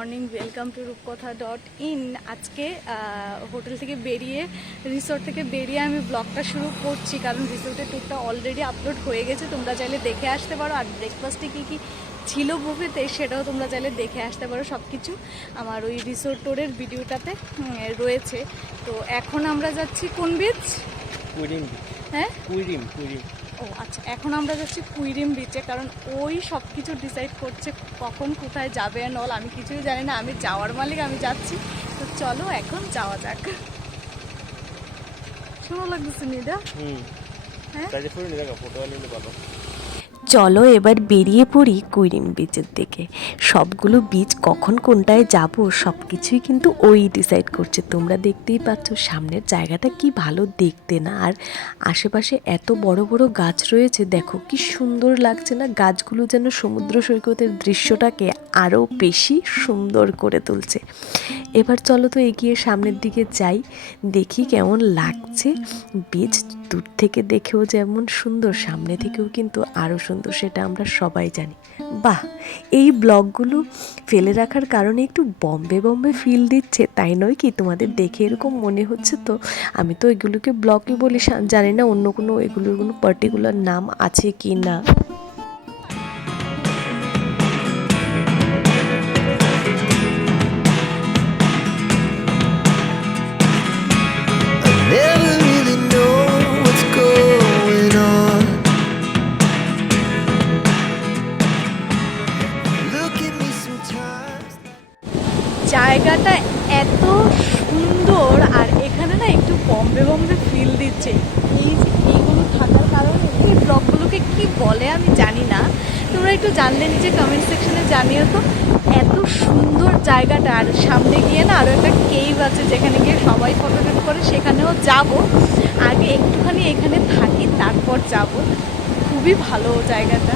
Morning, welcome to রূপকথা.in। আজকে hotel থেকে বেরিয়ে, রিসোর্ট থেকে বেরিয়ে আমি ব্লগটা শুরু করছি, কারণ রিসোর্টের ট্যুরটা অলরেডি আপলোড হয়ে গেছে। তোমরা চাইলে দেখে আসতে পারো। আর ব্রেকফাস্টে কী কী ছিল বুফেতে সেটাও তোমরা চাইলে দেখে আসতে পারো। সব কিছু আমার ওই রিসোর্ট ট্যুরের ভিডিওটাতে রয়েছে। তো এখন আমরা যাচ্ছি কোন বিচ? কুইরিম। হ্যাঁ, কুইরিম। ও আচ্ছা, এখন আমরা যাচ্ছি কুইরিম বিচে, কারণ ওই সব কিছু ডিসাইড করছে কখন কোথায় যাবে নল। আমি কিছুই জানি না, আমি যাওয়ার মালিক, আমি যাচ্ছি। তো চলো এখন যাওয়া যাক। শোনো লাগতেছে নিদা। হ্যাঁ, ফটো নিলে ভালো। চলো এবার বেরিয়ে পড়ি কুইরিম বিচের দিকে। সবগুলো বিচ কখন কোনটায় যাব সব কিছুই কিন্তু ওই ডিসাইড করছে। তোমরা দেখতেই পাচ্ছ সামনের জায়গাটা কি ভালো দেখতে না, আর আশেপাশে এত বড় বড় গাছ রয়েছে। দেখো কি সুন্দর লাগছে না, গাছগুলো যেন সমুদ্র সৈকতের দৃশ্যটাকে আরও বেশি সুন্দর করে তুলছে। এবার চলো তো এগিয়ে সামনের দিকে যাই, দেখি কেমন লাগছে। বিচ দূর থেকে দেখেও যেমন সুন্দর, সামনে থেকেও কিন্তু আরও সুন্দর, সেটা আমরা সবাই জানি। বাহ, এই ব্লগগুলো ফেলে রাখার কারণে একটু বম্বে বম্বে ফিল দিচ্ছে, তাই নয় কি? তোমাদের দেখে এরকম মনে হচ্ছে তো? আমি তো এগুলোকে ব্লগই বলি, জানি না অন্য কোনো এগুলোর কোনো পার্টিকুলার নাম আছে কি না। Never really know what's going on. Look at me sometimes. জায়গাটা এত সুন্দর, আর এখানে না একটু বম্বে বম্বে ফিল দিচ্ছে। এই যে এইগুলো থাকার কারণে এই ব্লগগুলোকে কি বলে আমি জানি না, তোমরা একটু জানলে নিচে কমেন্ট সেকশনে জানিও তো। এত সুন্দর জায়গাটা, আর সামনে গিয়ে না আরও একটা কেভ আছে যেখানে গিয়ে সবাই ফটোশুট করে, সেখানেও যাব। আগে একটুখানি এখানে থাকি, তারপর যাব। খুবই ভালো জায়গাটা।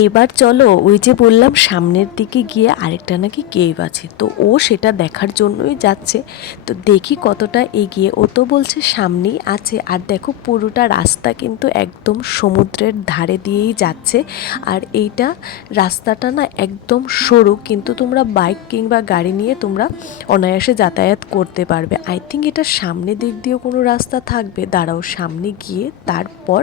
এইবার চলো, ওই যে বললাম সামনের দিকে গিয়ে আরেকটা নাকি কেভ আছে, তো ও সেটা দেখার জন্যই যাচ্ছে। তো দেখি কতটা এগিয়ে। ও তো বলছে সামনেই আছে। আর দেখো পুরোটা রাস্তা কিন্তু একদম সমুদ্রের ধারে দিয়েই যাচ্ছে। আর এইটা রাস্তাটা না একদম সরু, কিন্তু তোমরা বাইক কিংবা গাড়ি নিয়ে তোমরা অনায়াসে যাতায়াত করতে পারবে। আই থিঙ্ক এটা সামনের দিক দিয়েও কোনো রাস্তা থাকবে, দাঁড়াও সামনে গিয়ে তারপর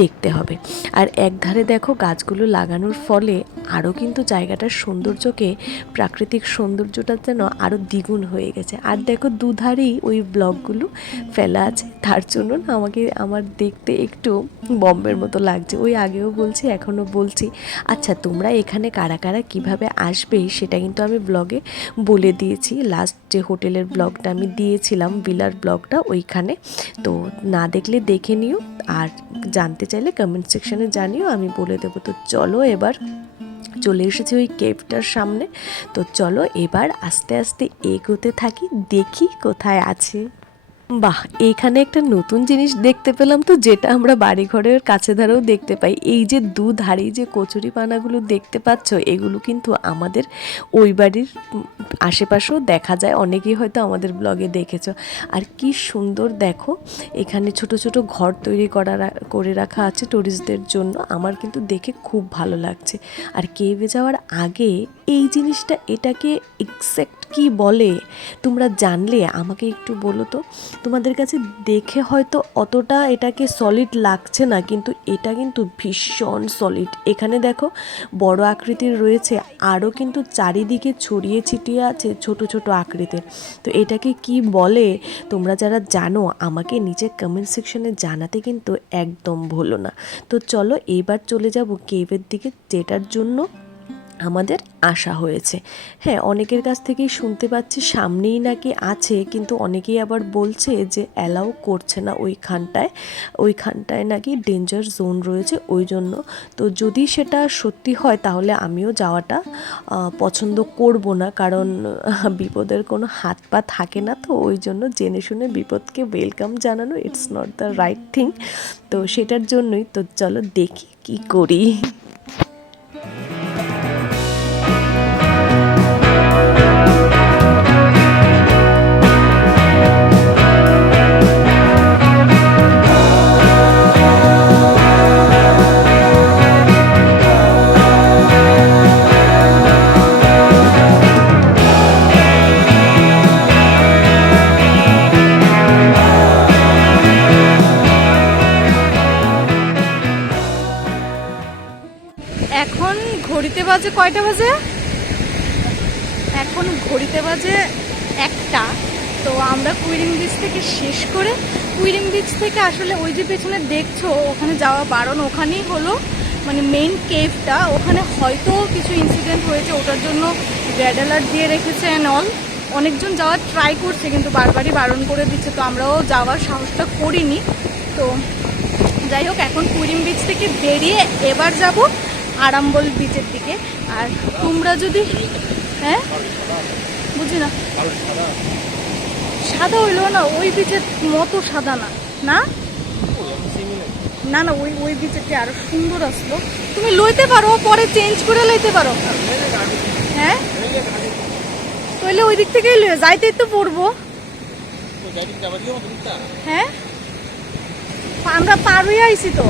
দেখতে হবে। আর একধারে দেখো গাছগুলো লাগানোর ফলে আরও কিন্তু জায়গাটার সৌন্দর্যকে, প্রাকৃতিক সৌন্দর্যটা যেন আরও দ্বিগুণ হয়ে গেছে। আর দেখো দুধারেই ওই ব্লকগুলো ফেলা আছে, তার জন্য না আমার দেখতে একটু বম্বের মতো লাগছে। ওই আগেও বলছি, এখনও বলছি। আচ্ছা, তোমরা এখানে কারা কারা কীভাবে আসবে সেটা কিন্তু আমি ব্লগে বলে দিয়েছি। লাস্ট যে হোটেলের ব্লগটা আমি দিয়েছিলাম, ভিলার ব্লগটা, ওইখানে। তো না দেখলে দেখে নিও, আর জানতে চাইলে কমেন্ট সেকশনে জানিও, আমি বলে দেবো। তো চলো এবার চলে এসেছি ওই কেভটার সামনে। তো চলো এবার আস্তে আস্তে এগোতে থাকি, দেখি কোথায় আছে। বাহ, এইখানে একটা নতুন জিনিস দেখতে পেলাম তো, যেটা আমরা বাড়িঘরের কাছে ধারেও দেখতে পাই। এই যে দুধারে যে কচুরি পানাগুলো দেখতে পাচ্ছ, এগুলো কিন্তু আমাদের ওই বাড়ির আশেপাশেও দেখা যায়। অনেকেই হয়তো আমাদের ব্লগে দেখেছো। আর কি সুন্দর দেখো, এখানে ছোট ছোট ঘর তৈরি করে রাখা আছে টুরিস্টদের জন্য। আমার কিন্তু দেখে খুব ভালো লাগছে। আর কেভে যাওয়ার আগে এই জিনিসটা, এটাকে এক্স্যাক্ট কি বলে তোমরা জানলে আমাকে একটু বলো তো। তোমাদের কাছে দেখে হয়তো অতটা এটাকে সলিড লাগছে না, কিন্তু এটা কিন্তু ভীষণ সলিড। এখানে দেখো বড় আকৃতির রয়েছে, আরও কিন্তু চারিদিকে ছড়িয়ে ছিটিয়ে আছে ছোট ছোট আকৃতির। তো এটাকে কি বলে তোমরা যারা জানো আমাকে নিচে কমেন্ট সেকশনে জানাতে কিন্তু একদম ভুলো না। তো চলো এইবার চলে যাব কেভের দিকে, যেটার জন্য আমাদের আসা হয়েছে। হ্যাঁ, অনেকের কাছ থেকেই শুনতে পাচ্ছি সামনেই নাকি আছে, কিন্তু অনেকেই আবার বলছে যে অ্যালাউ করছে না ওইখানটায় নাকি ডেঞ্জার জোন রয়েছে, ওই জন্য। তো যদি সেটা সত্যি হয় তাহলে আমিও যাওয়াটা পছন্দ করব না, কারণ বিপদের কোনো হাত পা থাকে না। তো ওই জন্য জেনে শুনে বিপদকে ওয়েলকাম জানানো, it's not the right thing. তো সেটার জন্যই তো চলো দেখি কি করি। বাজে কয়টা বাজে? এখন ঘড়িতে বাজে 1টা। তো আমরা কুইরিং বিচ থেকে শেষ করে, কুইরিং বিচ থেকে আসলে ওই যে পেছনে দেখছো ওখানে যাওয়া বারণ, ওখানেই হলো মানে মেইন কেভটা। ওখানে হয়তো কিছু ইনসিডেন্ট হয়েছে, ওটার জন্য রেড অ্যালার্ট দিয়ে রেখেছে অ্যান্ড অল। অনেকজন যাওয়ার ট্রাই করছে কিন্তু বারবারই বারণ করে দিচ্ছে, তো আমরাও যাওয়ার সাহসটা করিনি। তো যাই হোক, এখন কুইরিং বিচ থেকে বেরিয়ে এবার যাব আরাম্বল বিচের দিকে। আর তোমরা যদি, হ্যাঁ বুঝি না, সাদা হইলো না, ওই বিচের মতো সাদা না, না না না, ওই বিচেরটা আরো সুন্দর আসলো। তুমি লইতে পারো, পরে চেঞ্জ করে লইতে পারো। হ্যাঁ তাহলে ওই দিক থেকেই লইও, যাইতে তো পড়বো। হ্যাঁ আমরা পার হয়ে আইছি তো।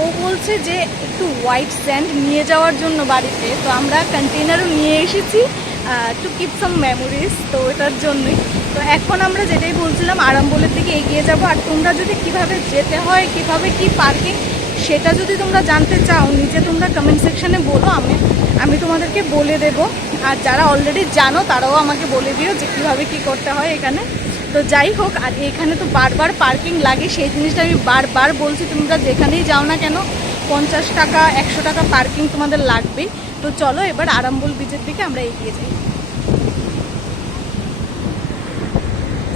ও বলছে যে একটু হোয়াইট স্যান্ড নিয়ে যাওয়ার জন্য বাড়িতে, তো আমরা কন্টেনারও নিয়ে এসেছি টু কিপ সাম মেমোরিজ, তো ওটার জন্যই। তো এখন আমরা যেটাই বলছিলাম আরাম্বলের দিকে এগিয়ে যাব। আর তোমরা যদি কিভাবে যেতে হয়, কিভাবে কি পার্কিং, সেটা যদি তোমরা জানতে চাও নিচে তোমরা কমেন্ট সেকশানে বলো, আমি তোমাদেরকে বলে দেব। আর যারা অলরেডি জানো তারাও আমাকে বলে দিও যে কীভাবে কী করতে হয় এখানে। তো যাই হোক, আর এখানে তো বারবার পার্কিং লাগে, সেই জিনিসটা আমি বারবার বলছি, তোমরা যেখানেই যাও না কেন 50 টাকা 100 টাকা পার্কিং তোমাদের লাগবেই। তো চলো এবার আরাম্বল বিচের দিকে আমরা এগিয়ে যাই।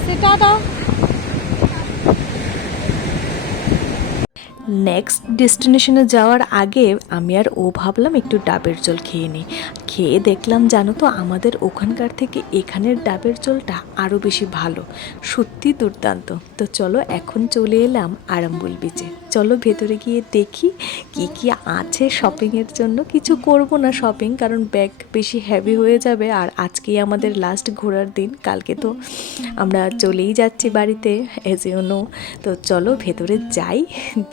সেটা দাও। নেক্সট ডেস্টিনেশনে যাওয়ার আগে আমি আর ও ভাবলাম একটু ডাবের জল খেয়ে নিই। খেয়ে দেখলাম জানো তো, আমাদের ওখানকার থেকে এখানের ডাবের জলটা আরও বেশি ভালো, সত্যি দুর্দান্ত। তো চলো এখন চলে এলাম আরাম্বল বিচে। চলো ভেতরে গিয়ে দেখি কি কি আছে শপিংয়ের জন্য। কিছু করব না শপিং, কারণ ব্যাগ বেশি হেভি হয়ে যাবে। আর আজকেই আমাদের লাস্ট ঘোরার দিন, কালকে তো আমরা চলেই যাচ্ছি বাড়িতে, এজ ইউ নো। তো চলো ভেতরে যাই,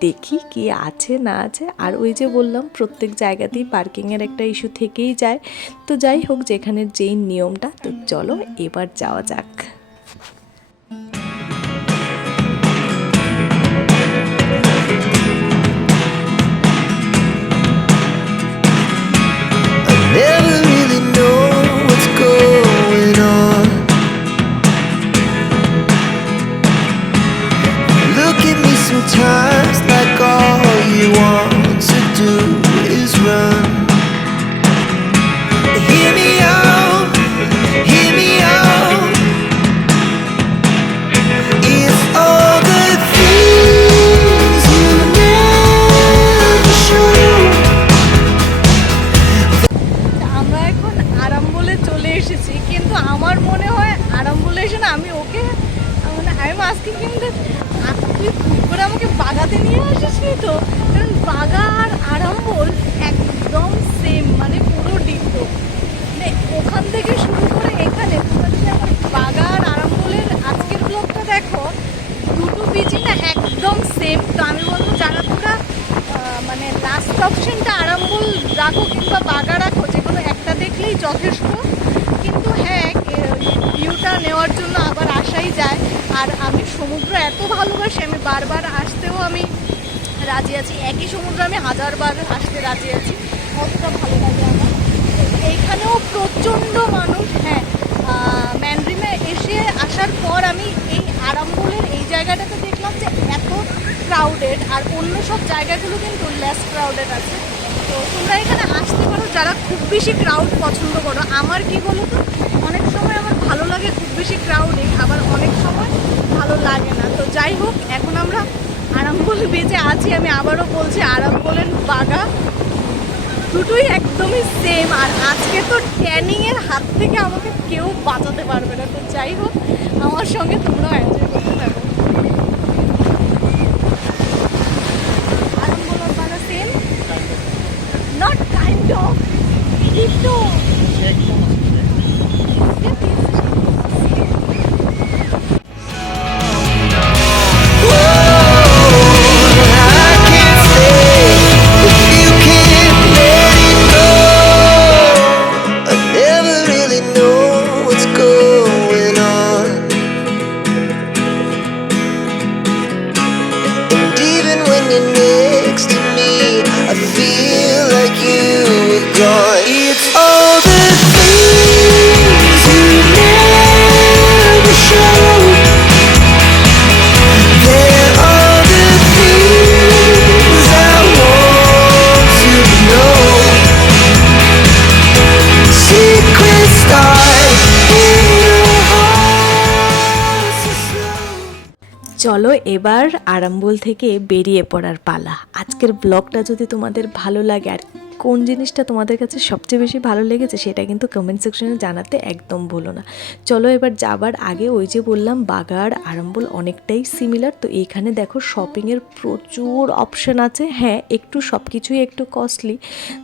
দেখি কি আছে না আছে। আর ওই যে বললাম প্রত্যেক জায়গাতেই পার্কিংয়ের একটা ইস্যু থেকেই যায়। তো যাই হোক, যেখানের যেই নিয়মটা। তো চলো এবার যাওয়া যাক। Never really know what's going on. Look at me sometimes like all you want to do is run. Hear me out, hear me out. It's all the things you never show. আমরা এখন আরাম্বলে চলে এসেছি, কিন্তু আমার মনে হয় আরাম্বলে এসে না আমি ওকে মানে I am asking him that তুই খুব করে আমাকে বাগাতে নিয়ে আসিসনি তো? কারণ বাগা আর আরাম্বল একদম সেম, মানে পুরো ডিটো। মানে ওখান থেকে শুরু করে এখানে তোমরা যদি আমার বাগা আর আরাম্বলের আজকের ব্লগটা দেখো, দুটো বিচই না একদম সেম। তো আমি বলবো যারা তোমরা মানে লাস্ট অপশনটা আরাম্বল রাখো কিংবা বাগা রাখো, যে কোনো একটা দেখলেই যথেষ্ট। কিন্তু হ্যাঁ, ভিউটা নেওয়ার জন্য আবার আসাই যায়। আর আমি সমুদ্র এত ভালোবাসি, আমি বারবার আসতেও আমি রাজি আছি। একই সমুদ্র আমি 1000 বার আসতে রাজি আছি, অতটা ভালো লাগে আমার। তো এইখানেও প্রচণ্ড মানুষ। হ্যাঁ, ম্যানড্রিমে এসে আসার পর আমি এই আরাম্বলের এই জায়গাটাতে দেখলাম যে এত ক্রাউডেড, আর অন্য সব জায়গাগুলো কিন্তু লেস ক্রাউডেড আছে। তো তোমরা এখানে আসতে পারো যারা খুব বেশি ক্রাউড পছন্দ করো। আমার কি বলো তো, অনেক সময় আমার ভালো লাগে খুব বেশি ক্রাউডিং, আবার অনেক সময় ভালো লাগে না। তো যাই হোক, এখন আমরা আরাম্বল বিচে আছি। আমি আবারও বলছি, আরাম্বলের বাগা দুটোই একদমই সেম। আর আজকে তো ট্যানিংয়ের হাত থেকে আমাকে কেউ বাঁচাতে পারবে না। তো যাই হোক, আমার সঙ্গে তোমরাও এনজয় করতে থাকো। আরাম্বল আর Baga same, not kind of, ditto. I can't stay if you can't let it go. I never really know what's going on. And even when you're next to me, I feel চলো এবার আরাম্বল থেকে বেরিয়ে পড়ার পালা। আজকের ব্লগটা যদি তোমাদের ভালো লাগে আর কোন জিনিসটা তোমাদের কাছে সবচেয়ে বেশি ভালো লেগেছে সেটা কিন্তু কমেন্ট সেকশনে জানাতে একদম ভুলো না। চলো এবার যাবার আগে ওই যে বললাম বাগা আর আরাম্বল অনেকটাই সিমিলার, তো এইখানে দেখো শপিংয়ের প্রচুর অপশান আছে। হ্যাঁ একটু সব কিছুই একটু কস্টলি,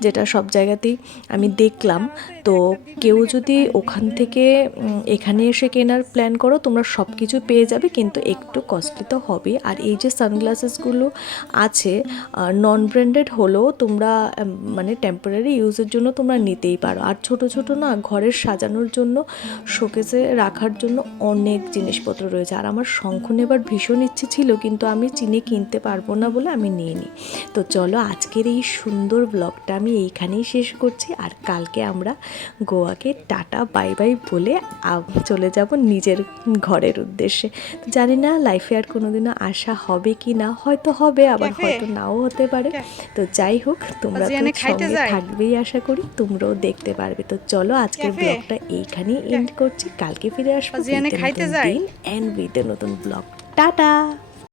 যেটা সব জায়গাতেই আমি দেখলাম। তো কেউ যদি ওখান থেকে এখানে এসে কেনার প্ল্যান করো তোমরা সব কিছু পেয়ে যাবে, কিন্তু একটু কস্টলি তো হবে। আর এই যে সানগ্লাসেসগুলো আছে নন ব্র্যান্ডেড হলেও তোমরা মানে টেম্পোরারি ইউজের জন্য তোমরা নিতেই পারো। আর ছোট ছোট না ঘরের সাজানোর জন্য শোকেসে রাখার জন্য অনেক জিনিসপত্র রয়েছে। আর আমার শঙ্খ নেবার ভীষণ ইচ্ছে ছিল, কিন্তু আমি চিনি কিনতে পারবো না বলে আমি নিইনি। তো চলো আজকের এই সুন্দর ব্লগটা আমি এইখানেই শেষ করছি। আর কালকে আমরা গোয়াকে টাটা বাই বাই বলে চলে যাব নিজের ঘরের উদ্দেশ্যে। তো জানি না লাইফে আর কোনোদিনও আসা হবে কি না, হয়তো হবে আবার হয়তো নাও হতে পারে। তো যাই হোক তোমরা তো সঙ্গে থাকবেই, আশা করি তোমরাও দেখতে পারবে। তো চলো আজকের ব্লগটা এইখানেই এন্ড করছি, কালকে ফিরে আসবো দিন অ্যান্ড উইথ নতুন ব্লগ। টাটা।